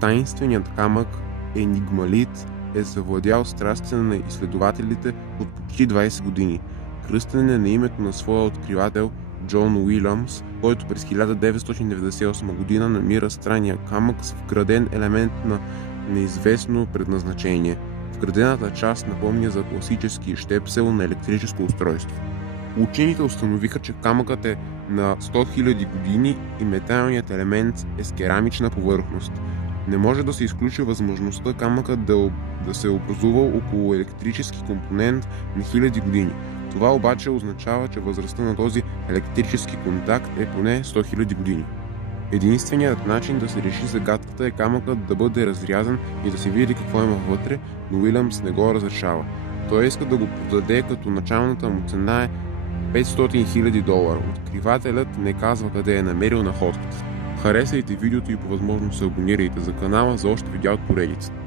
Таинственият камък енигмалит е завладял страстите на изследователите от почти 20 години. Кръстен е на името на своя откривател Джон Уилямс, който през 1998 година намира странния камък с вграден елемент на неизвестно предназначение. Вградената част напомня за класически щепсел на електрическо устройство. Учените установиха, че камъкът е на 100 000 години и металният елемент е с керамична повърхност. Не може да се изключи възможността камъкът да се е образувал около електрически компонент на хиляди години. Това обаче означава, че възрастта на този електрически контакт е поне 100 000 години. Единственият начин да се реши загадката е камъкът да бъде разрязан и да се види какво има вътре, но Уилямс не го разрешава. Той иска да го продаде, като началната му цена е $500 000. Откривателят не казва къде е намерил находката. Харесайте видеото и по възможност се абонирайте за канала за още видеа от поредицата.